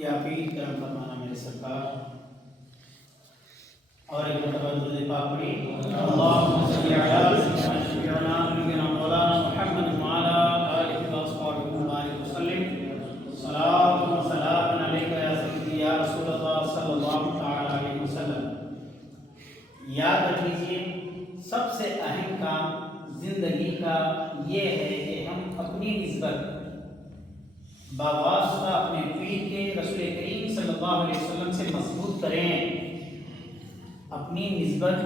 یا پیر کرم فرمانا میرے سرکار اور ایک مرتبہ درود پاک پڑھی اللہم صلی علی سیدنا نبینا مولانا محمد وعلی آلہ واصحابہ وبارک وسلم صلاۃ و سلام علیک یا سیدی یا رسول اللہ صلی اللہ تعالی علیہ وسلم۔ یاد رکھ لیجیے سب سے اہم کام زندگی کا یہ ہے کہ ہم اپنی نسبت بواسطہ اپنے پیر کے رسول کریم صلی اللہ علیہ وسلم سے مضبوط کریں۔ اپنی نسبت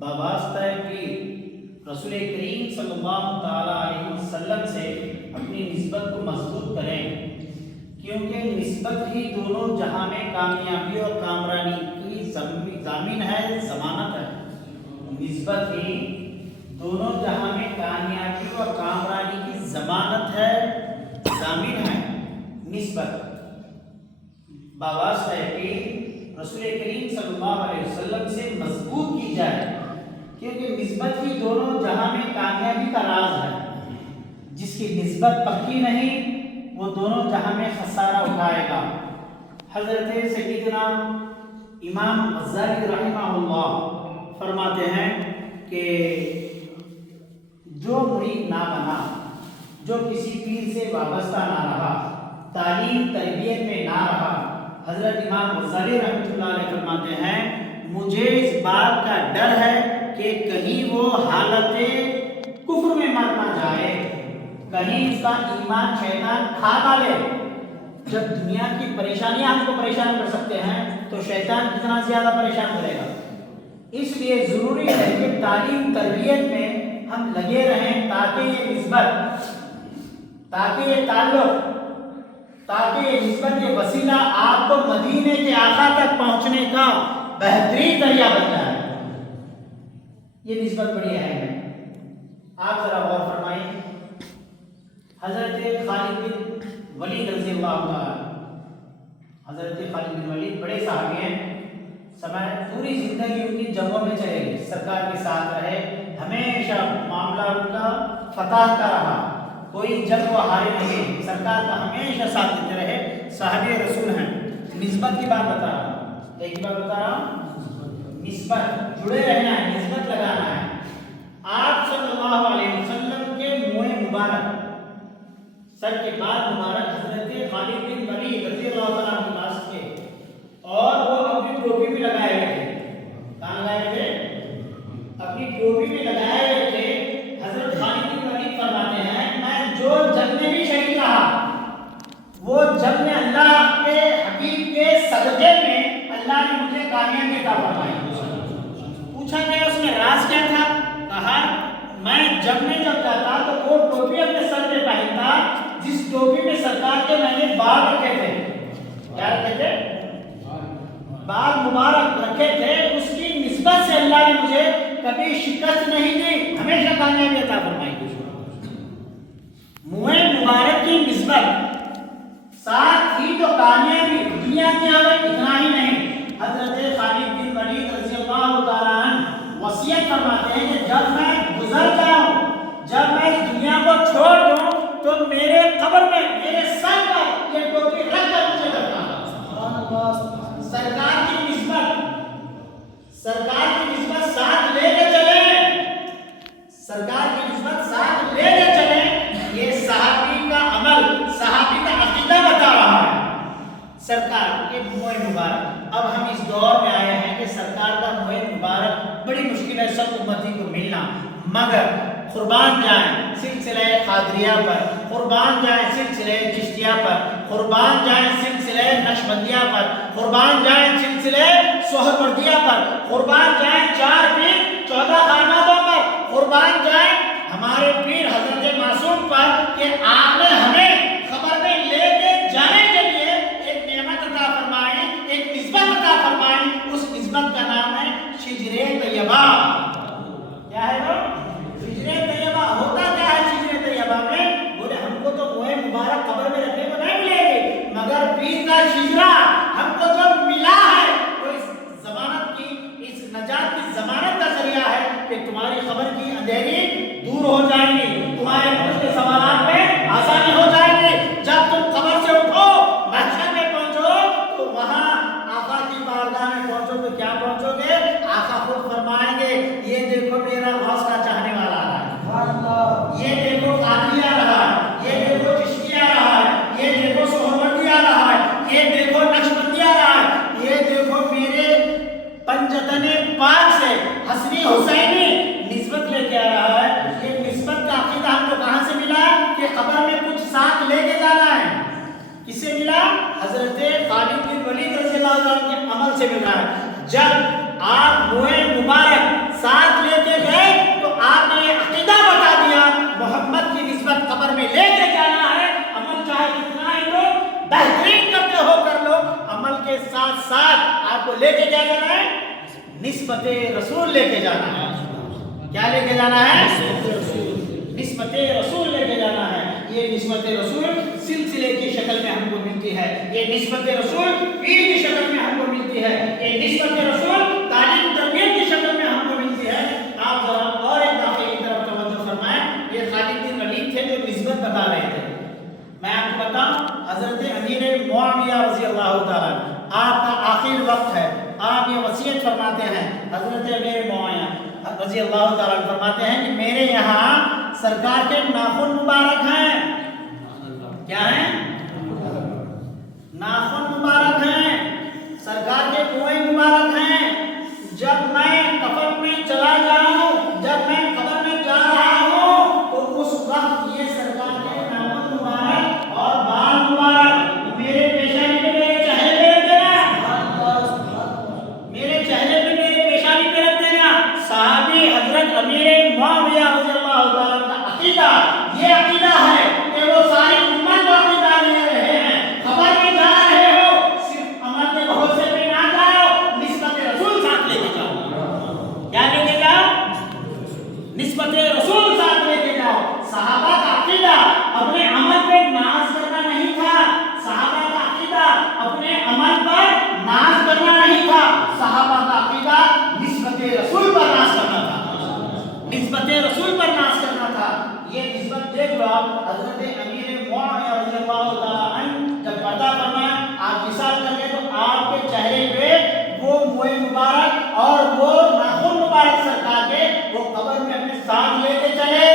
بواسطہ پیر رسول کریم صلی اللہ تعالی علیہ وسلم سے اپنی نسبت کو مضبوط کریں، کیونکہ نسبت ہی دونوں جہاں میں کامیابی اور کامرانی کی ضامن ہے، ضمانت ہے۔ نسبت ہی دونوں جہاں میں کامیابی اور کامرانی کی ضمانت ہے، ضامن ہے۔ نسبت بواسطہ پیر رسول کریم صلی اللہ علیہ وسلم سے مضبوط کی جائے، کیونکہ نسبت ہی دونوں جہاں میں کامیابی کا راز ہے۔ جس کی نسبت پکی نہیں وہ دونوں جہاں میں خسارہ اٹھائے گا۔ حضرت سیدنا امام غزالی رحمہ اللہ فرماتے ہیں کہ جو مرید نہ بنا، جو کسی پیر سے وابستہ نہ رہا، تعلیم تربیت میں نہ رہا، حضرت امام غزالی رحمۃ اللہ علیہ فرماتے ہیں مجھے اس بات کا ڈر ہے کہ کہیں وہ حالت کفر میں مر نہ جائے، کہیں اس کا ایمان شیطان کھا نہ لے۔ جب دنیا کی پریشانیاں ہم کو پریشان کر سکتے ہیں تو شیطان کتنا زیادہ پریشان کرے گا۔ اس لیے ضروری ہے کہ تعلیم تربیت میں ہم لگے رہیں، تاکہ یہ نسبت، تاکہ یہ تعلق، تاکہ یہ نسبت، یہ وسیلہ آپ کو مدینے کے آقا تک پہنچنے کا بہترین ذریعہ بن جائے۔ یہ نسبت بڑی اہم ہے۔ آپ ذرا غور فرمائیں، حضرت خالد بن ولید رضی اللہ عنہ، حضرت خالد بن ولید بڑے صحابی ہیں، پوری زندگی ان کی جنگوں میں چلے گئے، سرکار کے ساتھ رہے، ہمیشہ معاملہ ان کا فتح کا رہا، کوئی جنگ وہ ہارے نہیں، سرکار کا ہمیشہ ساتھ دیتے رہے، صحابی رسول ہیں۔ نسبت کی بات بتا رہا ہوں، ایک بات بتا رہا ہوں، نسبت، جڑے رہنا ہے، نسبت لگانا ہے۔ آپ صلی اللہ علیہ وسلم کے منہ مبارک، سر کے بعد مبارک حضرت خالد بن ولید رضی اللہ عنہ کے پاس تھے، اور وہ اپنی ٹوپی میں لگائے ہوئے تھے۔ کہاں لگائے ہوئے تھے؟ اپنی ٹوپی میں لگائے ہوئے تھے۔ حضرت خالد بن ولید فرماتے ہیں میں جو جنگ میں بھی شہید رہا، وہ جنگ میں اللہ کے حبیب کے صدقے میں اللہ نے مجھے کامیابی عطا فرمائی۔ پوچھا گیا اس میں راز کیا تھا؟ کہا میں جنگ میں جب جاتا تو وہ ٹوپی اپنے سر پہ پہنتا جس ٹوپی میں سرکار کے میں نے بال رکھے تھے۔ کیا رکھے تھے؟ بال مبارک رکھے تھے۔ اس کی نسبت سے اللہ نے مجھے کبھی شکست نہیں دی، ہمیشہ کامیابی عطا فرمائی۔ منہ مبارک کی نسبت، ساتھ ہی جو کامیابی دنیا کی آئے اتنا ہی نہیں، حضرت خالد بن ولید رضی اللہ تعالیٰ عنہ وصیت فرماتے ہیں کہ جب میں گزر جاؤں، جب میں اس دنیا کو چھوڑ دوں تو میرے قبر میں میرے سر پر یہ ٹوپی رکھ کر مجھے رکھنا۔ سرکار کی نسبت، سرکار کی نسبت ساتھ لے کے چلیں، سرکار کی نسبت ساتھ لے کے چلیں، یہ صحابی کا عمل، صحابی کا عقیدہ بتا رہا ہے۔ سرکار کے منہ مبارک، اب ہم اس دور میں آئے ہیں کہ سرکار کا منہ مبارک بڑی مشکل ہے سب امتی کو ملنا، مگر قربان جائیں سلسلہ قادریہ پر، قربان جائیں سلسلہ چشتیہ پر، قربان جائیں سلسلہ نقشبندیہ پر، قربان جائیں سلسلہ سہروردیہ پر، قربان جائیں 4 پیر 14 خاناتوں پر، قربان جائیں ہمارے پیر حضرت معصوم پر کہ آپ نے ہمیں خبر میں لے کے جانے کے لیے ایک نعمت عطا فرمائی، ایک نسبت عطا فرمائی۔ اس نسبت کا نام ہے شجر طیبہ۔ کیا ہے وہ؟ شجر طیبہ۔ ہوتا کیا ہے شجر طیبہ میں؟ بولے ہم کو تو منہ مبارک قبر میں رکھنے کو نہیں ملے گی، مگر پیر کا شجرہ ہم کو جو ملا ہے وہ اس ضمانت کی، اس نجات کی ضمانت کا ذریعہ ہے کہ تمہاری خبر کی اندھیری دور ہو جائیں گی، تمہارے خبر کے سوالات میں آسانی ہو جائے گی۔ جب تم خبر سے اٹھو، محشر میں پہنچو حسنی حسینی نسبت لے کے آ رہا ہے. یہ نسبت کا عقیدہ ہم کو کہاں سے ملا کہ قبر میں کچھ ساتھ لے کے جانا ہے. کس سے ملا؟ حضرت خالد بن ولید رضی اللہ عنہ کے عمل سے ملا ہے. جب آپ موئے مبارک ساتھ لے کے گئے تو آپ نے یہ عقیدہ بتا دیا محمد کی نسبت قبر میں لے کے جانا ہے. عمل چاہے کتنا ہی لو بہترین کرتے ہو کر لو، عمل کے ساتھ ساتھ آپ کو لے کے کیا جانا ہے؟ نسبت رسول لے کے جانا ہے. کیا لے کے جانا ہے؟ نسبت رسول لے کے جانا ہے. یہ نسبت رسول سلسلے کی شکل میں ہم کو ملتی ہے. یہ نسبت رسول پیر کی شکل میں ہم کو ملتی ہے. یہ نسبت رسول تعلیم تربیت کی شکل میں ہم کو ملتی ہے. آپ ذرا اور ایک واقعے کی طرف توجہ فرمائیں. یہ خالد بن ولید تھے جو نسبت بتا رہے تھے. میں آپ کو بتاؤں حضرت امیر معاویہ رضی اللہ تعالیٰ آپ کا آخر وقت ہے. آپ یہ وصیت فرماتے ہیں حضرت امیر معاویہ رضی اللہ تعالیٰ فرماتے ہیں کہ میرے یہاں سرکار کے ناخن مبارک ہیں. کیا ہیں؟ ناخن مبارک ہیں. سرکار کے کنویں مبارک ہیں. جب میں کفن میں چلا جاؤں، جب میں قبر میں جا رہا ہوں تو اس وقت یہ سرکار کے ناخن مبارک اور بال مبارک میرے پیشانی پہ میرے چہرے پہ رکھ دینا. میرے چہرے پہ میرے پیشانی پہ رکھ دینا. صحابی حضرت امیر معاویہ رضی اللہ تعالیٰ کا عقیدہ یہ عقیدہ ہے کہ وہ ساری امت کو عقیدہ لے رہے ہیں. خبر میں جا رہے ہو صرف عمل کے بھروسے پہ نہ جاؤ، نسبت رسول ساتھ لے کے جاؤ. کیا لے کے جاؤ؟ نسبت رسول ساتھ لے کے جاؤ. صحابہ کا عقیدہ اپنے عمل پہ ناز کرنا نہیں تھا. صحابہ کا عقیدہ اپنے عمل پر ناز کرنا نہیں تھا. صحابہ کا عقیدہ نسبت رسول پر ناز کرنا تھا. نسبت رسول پر ناز کرنا تھا. یہ نسبت دیکھ لو آپ. حضرت امیر معاویہ رضی اللہ تعالیٰ عنہ جب پردہ فرمایا آپ مثال کر کے تو آپ کے چہرے پہ وہ موئے مبارک اور وہ ناخن مبارک سرکار کے وہ قبر میں اپنے ساتھ لے کے چلے.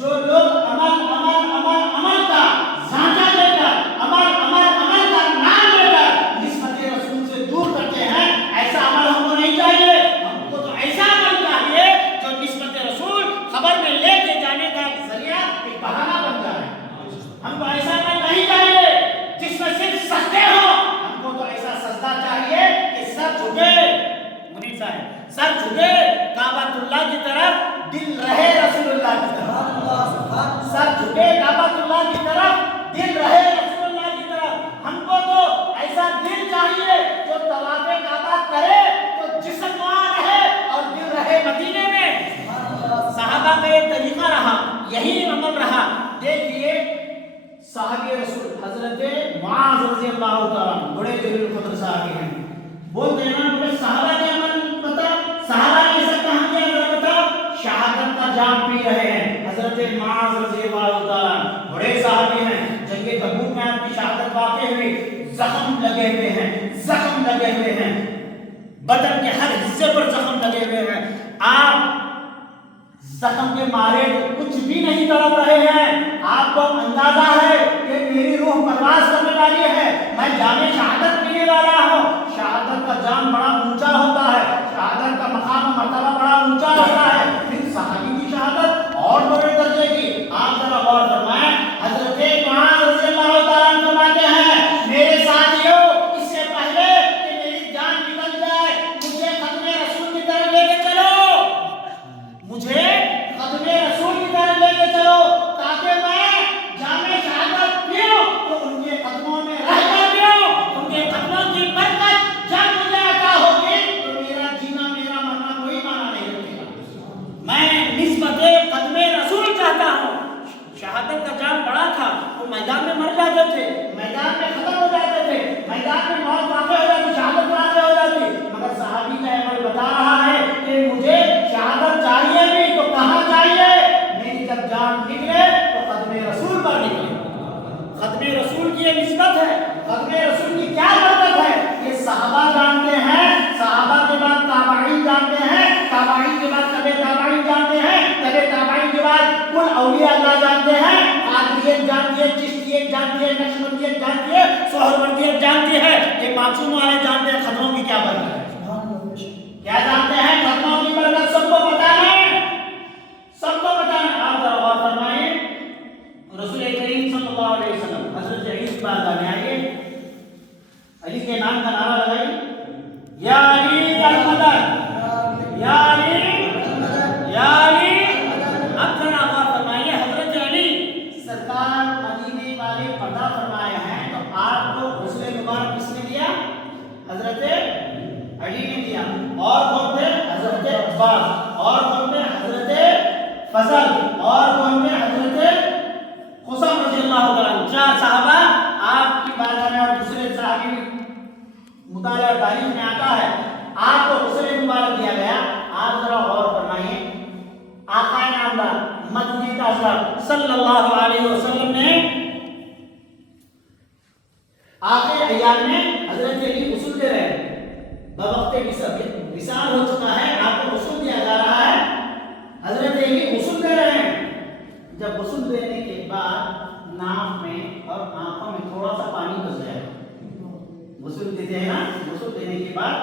جو لوگ عمل عمل عمل عمل کا سانچہ لے کر عمل عمل عمل کا نام لے کر نسبت رسول سے دور کرتے ہیں، ایسا عمل ہم کو نہیں چاہیے. ہم کو تو ایسا عمل چاہیے جو نسبت رسول خبر میں لے کے جانے کا ایک ذریعہ ایک بہانہ بن جائے. ہم کو ایسا عمل نہیں چاہیے جس میں صرف سجدے ہو. ہم کو تو ایسا سجدہ چاہیے کہ سر جھکے. منیر صاحب سر جھکے کعبۃ اللہ کی طرف، دل رہے رسول اللہ کی طرف. سر جھکے کعبۃ اللہ کی طرف، دل رہے رسول اللہ کی طرف. ہم کو تو ایسا دل چاہیے جو طواف کعبہ کرے تو جسم وہاں رہے اور دل رہے مدینے میں. صحابہ کا یہ طریقہ رہا، یہی عمل رہا. دیکھیے صحابی رسول حضرت معاذ رضی اللہ تعالیٰ بڑے جلیل القدر صحابی ہیں. بولتے ہیں نا مجھے صحابہ کے عمل بتا. صحابہ نے ایسا کہاں کیا ذرا بتا. شہادت کا جام پی رہے ہیں. حضرت معاذ رضی اللہ تعالیٰ بڑے صحابی ہیں. جنگ تبوک میں آپ کی شہادت واقع ہوئی. زخم لگے ہوئے ہیں، زخم لگے ہوئے ہیں، بدن کے ہر حصے پر زخم لگے ہوئے ہیں. آپ زخم کے مارے کچھ بھی نہیں تڑپ رہے ہیں. آپ کو اندازہ ہے کہ میری روح پرواز کرنے والی ہے، میں جام شہادت پینے والا ہوں. شہادت کا جام بڑا اونچا ہوتا ہے، شہادت کا مقام مرتبہ بڑا اونچا ہوتا ہے. پھر صحابی کی شہادت اور بڑے درجے کی. آپ ذرا غور فرمائیں. حضرت معاذ رضی اللہ تعالیٰ عنہ فرماتے ہیں میرے ساتھیوں اس سے پہلے کہ میری جان نکل جائے مجھے ختم رسول کی طرف لے کے چلو. مجھے ختم رسول کی طرف لے کے چلو تاکہ میں جامع شہادت پیوں تو ان کے قدموں میں رہ کر پیوں. ان کے قدموں کی برکت جب مجھے عطا ہوگی تو میرا جینا میرا مرنا کوئی معنی نہیں رکھے گا. میں نسبت قدم رسول چاہتا ہوں. شہادت کا جام بڑا تھا. وہ میدان میں مر جاتے تھے، میدان میں ختم ہو جاتے تھے، میدان میں موت واقع ہو جاتی، شہادت واقع ہو جاتی. مگر صحابی کا عمل بتا رہا ہے کہ مجھے شہادت چاہیے بھی تو کہاں چاہیے. میری جب جان نکلے تو قدم رسول پر نکلے. قدم رسول کی یہ نسبت ہے. قدم رسول کی کیا برکت ہے یہ صحابہ جانتے ہیں. صحابہ کے بعد تابعین جانتے ہیں، تابعین کے بعد تبع تابعین جانتے ہیں، تبع تابعین کے بعد کل اولیاء اللہ جانتے ہیں. قادریت جانتی ہے، چشتیت جانتی ہے، نقشبندیت جانتی ہے، سہروردیت جانتی ہے. یہ معصوم والے جانتے ہیں قدموں کی کیا برکت ہے. کیا جانتے ہیں قدموں کی برکت حضرت علی نے دیا، اور کون تھے؟ حضرت عباس، اور کون تھے؟ حضرت فضل، اور کون تھے؟ حضرت خصام رضی اللہ تعالیٰ عنہ۔ 4 صحابہ آپ کی بارگاہ میں، اور دوسرے صحابی مطالعہ تاریخ میں آتا ہے آپ کو غسل مبارک دیا گیا۔ آپ ذرا غور فرمائیے، آقا نامدار مدنی تاجدار صلی اللہ علیہ وسلم نے آخر ایام میں حضرت علی غسل دے رہے ہیں، بوقت وصال ہو چکا ہے، آپ کو غسل دیا جا رہا ہے، حضرت علی غسل دے رہے ہیں۔ جب غسل دینے کے بعد ناک میں اور آنکھوں میں تھوڑا سا پانی بچ گیا، غسل دیتے ہیں نا، غسل دینے کے بعد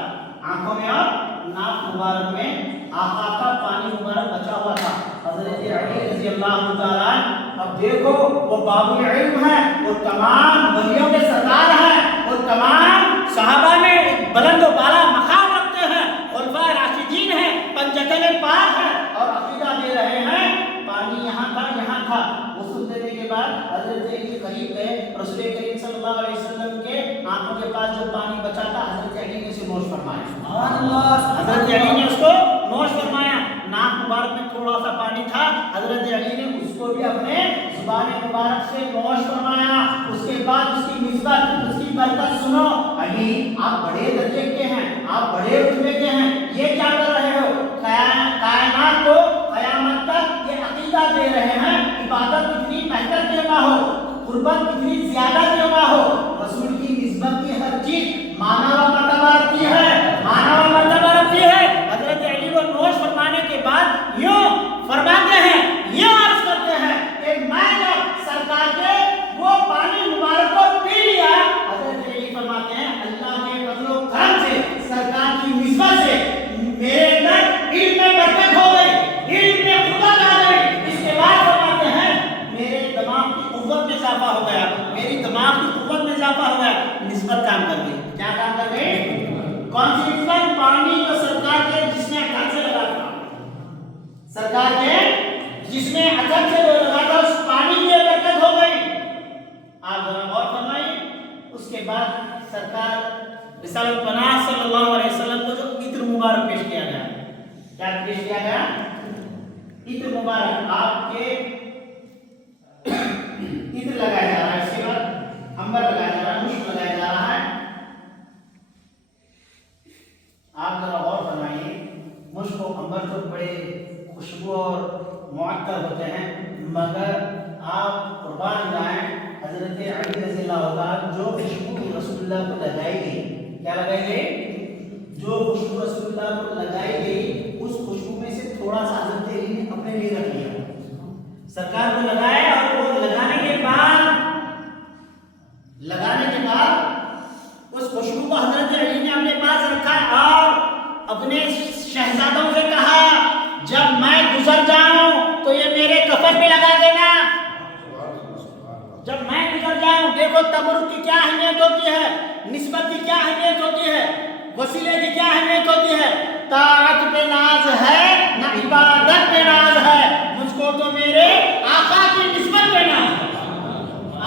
آنکھوں میں اور ناک مبارک میں آقا کا پانی مبارک بچا ہوا تھا۔ حضرت علی رضی اللہ تعالیٰ عنہ، اب دیکھو وہ باب العلم ہے، وہ تمام ولیوں کے سردار ہیں، وہ تمام صحابہ میں ایک بلند و بالا مقام رکھتے ہیں، خلفائے راشدین ہیں، پنجتن پاک ہیں، اور عقیدہ دے رہے ہیں پانی یہاں تھا یہاں تھا۔ غسل دینے کے بعد حضرت علی قریب گئے، رسول کریم صلی اللہ علیہ وسلم کے آنکھوں کے پاس جو پانی بچا تھا حضرت علی نے اسے نوش فرمایا، سبحان اللہ، حضرت علی نے اس کو نوش فرمایا۔ ناک مبارک میں تھوڑا سا پانی تھا، حضرت علی نے اس کو بھی اپنے زبان مبارک سے نوش فرمایا۔ اس کے بعد اس کی نسبت، اس کی برکت سنو، علی آپ بڑے درجے کے ہیں، آپ بڑے رتبے کے ہیں، یہ کیا کر رہے ہو؟ کائنات کو قیامت تک یہ عقیدہ دے رہے ہیں عبادت کتنی بہتر کیوں نہ ہو، قربت کتنی زیادہ کیوں نہ ہو، رسول کی نسبت کی ہر چیز مانا و مرتبہ رکھتی ہے، مانا و مرتبہ رکھتی ہے۔ حضرت علی کو نوش فرمانے کے بعد یوں فرماتے ہیں، یوں عرض کرتے ہیں کہ میں جب سرکار کے وہ پانی مبارک کو پی لیا، حضرت علی فرماتے ہیں اللہ کے فضل و کرم سے، سرکار کی نسبت سے میرے اندر علم میں برکت ہو گئی، علم میں قوت آ گئی۔ اس کے بعد فرماتے ہیں میرے دماغ کی قوت میں اضافہ ہو گیا، میری دماغ کی قوت میں اضافہ ہو گیا، نسبت کام کر گئی۔ کیا کام کر گئی؟ کون سی نسبت؟ پانی جو سرکار کے جس میں اٹھن سے لگا تھا، سرکار کے جس میں اٹھن سے جو لگا تھا اس پانی کی برکت ہو گئی۔ آپ ذرا غور فرمائیے، اس کے بعد سرکار رسالت پناہ صلی اللہ علیہ وسلم کو جو عطر مبارک پیش کیا گیا، کیا پیش کیا گیا؟ عطر مبارک، آپ کے عطر لگایا جا رہا ہے، اس کے بعد عنبر لگایا جا رہا ہے، مشک لگایا جا رہا ہے۔ آپ ذرا غور فرمائیے، مشک و عنبر تو بڑے خوشبو اور معطر ہوتے ہیں، مگر آپ قربان جائیں حضرت علی رضی اللہ عنہ جو خوشبو رسول اللہ کو لگائی گئی، کیا لگائی گئی؟ جو خوشبو رسول اللہ کو لگائی گئی اس خوشبو میں سے تھوڑا سا حضرت علی نے اپنے لیے رکھ لیا، سرکار کو لگایا، اور وہ لگانے کے بعد اس خوشبو کو حضرت علی نے اپنے پاس رکھا اور اپنے شہزادوں سے کہا جب میں گزر جاؤں تو یہ میرے کفن پہ لگا دینا، جب میں گزر جاؤں۔ دیکھو تبرک کی کیا اہمیت ہوتی ہے، نسبت کی کیا اہمیت ہوتی ہے، وسیلے کی کیا اہمیت ہوتی ہے۔ طاعت پہ ناز ہے نہ عبادت پہ ناز ہے، مجھ کو تو میرے آقا کی نسبت پہ ناز ہے،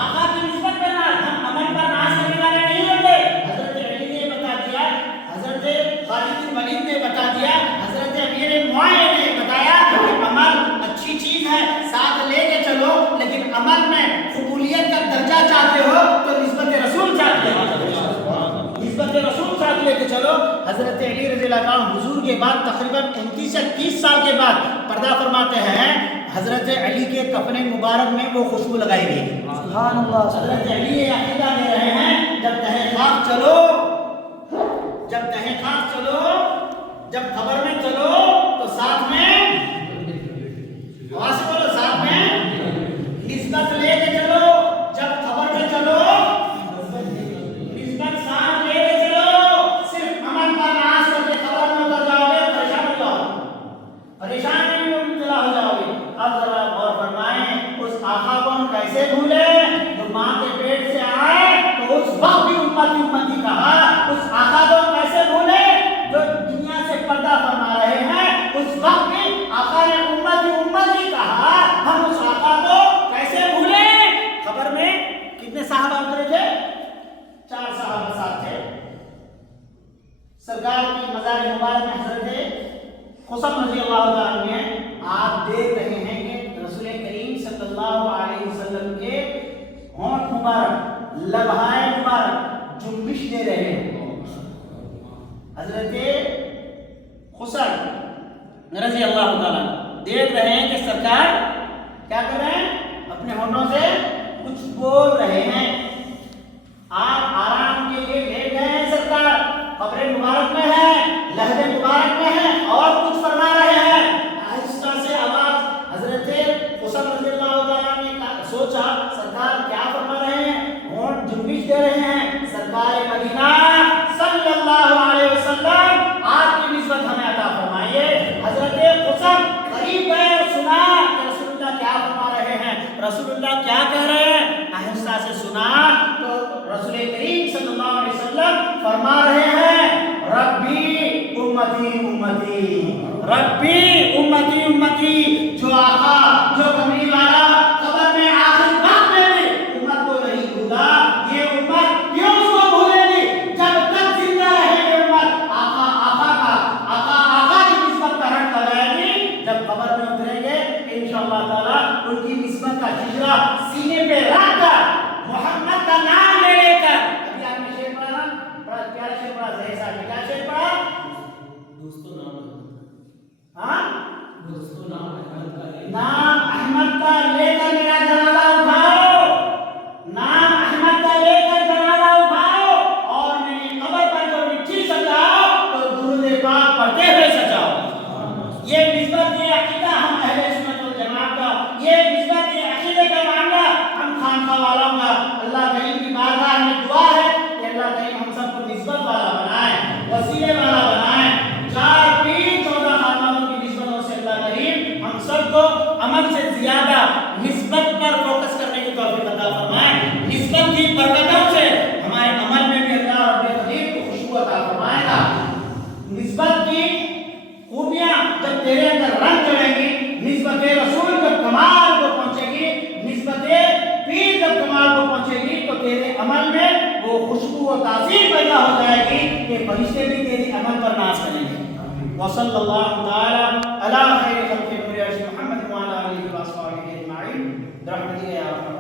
آقا کی نسبت پہ ناز، ہم عمل پر ناز کرنے والے نہیں ہوتے۔ حضرت علی نے بتا دیا، حضرت خالد بن ولید نے بتا دیا، حضرت امیر معاویہ نے بتایا کہ عمل اچھی چیز ہے، ساتھ لے کے چلو، لیکن عمل میں قبولیت کا درجہ چاہتے ہو تو نسبت رسول چاہتے ہو، نسبت رسول ساتھ لے کے چلو۔ حضرت علی رضی اللہ عنہ حضور کے بعد تقریباً 29 سے 30 سال کے بعد پردہ فرماتے ہیں، حضرت علی کے کفن مبارک میں وہ خوشبو لگائی گئی، سبحان اللہ۔ حضرت علی یہ عقیدہ دے رہے ہیں جب تحقیقات چلو، جب تحقیقات چلو، جب خبر میں چلو تو ساتھ میں آواز بولو، ساتھ میں نسبت لے کے چلو، جب خبر میں چلو نسبت ساتھ لے کے چلو، صرف عمل پر ناز کر کے خبر میں اتر جاؤ گے پریشان ہو جاؤ گے، پریشانی میں مبتلا ہو جاؤ گے۔ اب ذرا غور فرمائیں، اس آقا کو ہم کیسے بھولے جو ماں کے پیٹ سے آئے تو اس وقت بھی امتی امتی کہا، اس آقا کو ہم کیسے بھولے جو دنیا سے پردہ فرما رہے ہیں سرکار کی مزار مبارک میں حضرت خصم رضی اللہ تعالیٰ عنہ ہیں. آپ دیکھ رہے ہیں کہ رسول کریم صلی اللہ علیہ وسلم کے ہونٹ مبارک لبہائے مبارک جنبش دے رہے ہیں. حضرت خصم رضی اللہ تعالیٰ دیکھ رہے ہیں کہ سرکار کیا کر رہے ہیں, اپنے ہونٹوں سے کچھ بول رہے ہیں. آپ آرام کے لیے لیٹ گئے ہیں, سرکار قبر مبارک میں ہے, لہد مبارک میں ہے اور کچھ فرما رہے ہیں. آہستہ سے آواز حضرت خصم رضی اللہ تعالیٰ نے سوچا سرکار کیا فرما رہے ہیں, ہونٹ جنبش دے رہے ہیں. سرکار مدینہ صلی اللہ علیہ وسلم آپ کی نسبت ہمیں عطا فرمائیے. حضرت خصم قریب گئے اور سنا کہ رسول اللہ کیا فرما رہے ہیں, رسول اللہ کیا کہہ رہے ہیں. آہستہ سے سنا تو رسول کریم صلی اللہ علیہ وسلم فرما رہے ہیں ربی امتی امتی, ربی امتی امتی. جو آقا جو کملی والا قبر میں آخر وقت میں بھی امت کو نہیں بھولا, یہ امت کیوں اس کو بھولے گی جب تک زندہ رہے یہ امت آقا آقا کا آقا آقا کی نسبت کا رٹ لگائے گی. جب قبر میں اتریں گے انشاءاللہ تعالیٰ ان کی نسبت کا شجرہ سینے پہ رکھ کر محمد کا نام لے لے کر. ابھی آپ نے شعر پڑھا نا, بڑا پیارا شعر پڑھا زہیر صاحب نے. کیا شعر پڑھا؟ دوستو نام ہاں, دوستو نام احمد کا لے نام احمد کا لے کر میرا جنازہ اٹھاؤ, نام احمد کا لے کر جنازہ اٹھاؤ اور میری قبر پر جو مٹی سجاؤ تو درود پاک پڑھتے ہوئے سجاؤ. یہ نسبت یہ عقیدہ ہم اہل سنت والجماعت کا, یہ نسبت یہ عقیدے کا معاملہ ہم خانقاہ والوں کا. اللہ کریم کی بارگاہ میں دعا ہے کہ اللہ کریم ہم سب کو نسبت والا بنائے, وسیلے والا بنائے. 4 پیر 14 خاندانوں کی نسبتوں سے اللہ کریم ہم سب کو عمل سے زیادہ نسبت پر فوکس کرنے کی توفیق عطا فرمائے. نسبت کی برکتوں سے ہمارے عمل میں بھی اللہ رب العزت کو خوشبو عطا فرمائے گا. نسبت کی خوبیاں جب تیرے اندر رنگ چڑھیں گی, نسبت رسول جب کمال کو پہنچے گی, نسبت پیر جب کمال کو پہنچے گی تو تیرے عمل میں وہ خوشبو و تاثیر پیدا ہو جائے گی کہ فرشتے بھی تیرے عمل پر ناز کریں گے. وصلی اللہ تعالی علی خیر خلق محمد وعلی آلہ وصحبہ اجمعین برحمتک یا ارحم